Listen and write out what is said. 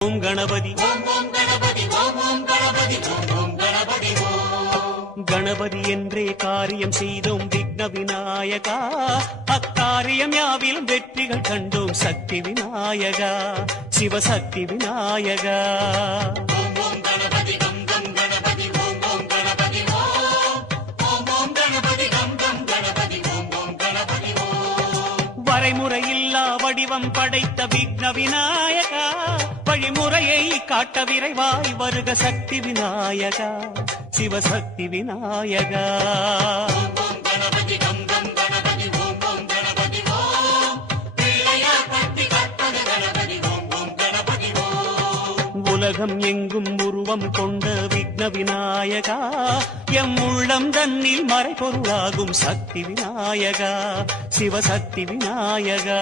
ஓம் கணபதி கணபதி என்றே காரியம் செய்தோம் விக்ன விநாயகா. அக்காரியம் யாவிலும் வெற்றிகள் கண்டோம் சக்தி விநாயகா, சிவசக்தி விநாயகா. வரைமுறையில்லா வடிவம் படைத்த விக்ன விநாயகா, வழிமுறையை காட்ட விரைவாய் வருக சக்தி விநாயகா, சிவசக்தி விநாயகா. உலகம் எங்கும் உருவம் கொண்ட விக்ன விநாயகா, எம் உள்ளம் தன்னில் மறைபொருளாகும் சக்தி விநாயகா, சிவசக்தி விநாயகா.